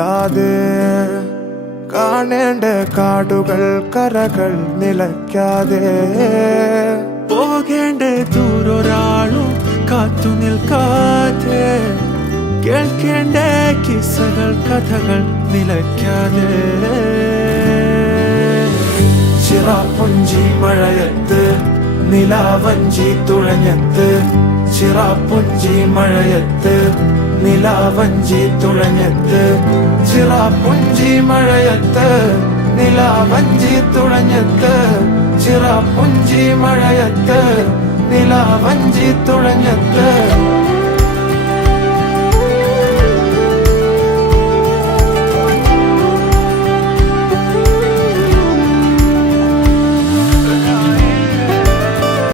അല്ലാതെ കാണേണ്ട കാടുകൾ കരകൾ നിലയ്ക്കാതെ പോകേണ്ട ദൂരൊരാളും കാത്തു നിൽക്കാതെ കേൾക്കേണ്ട കിസ്സകൾ കഥകൾ നിലയ്ക്കാതെ ചിറാപ്പുഞ്ചി മഴയത്ത് നിലാവഞ്ചി തുഴഞ്ഞത്ത് ചിറാപ്പുഞ്ചി മഴയത്ത് നിലാവഞ്ചി തുഴഞ്ഞത്ത് ചിറാപ്പുഞ്ചി മഴയത്ത് നിലാവഞ്ചി തുഴഞ്ഞത്ത് ചിറാപ്പുഞ്ചി മഴയത്ത് നിലാവഞ്ചി തുഴഞ്ഞത്ത്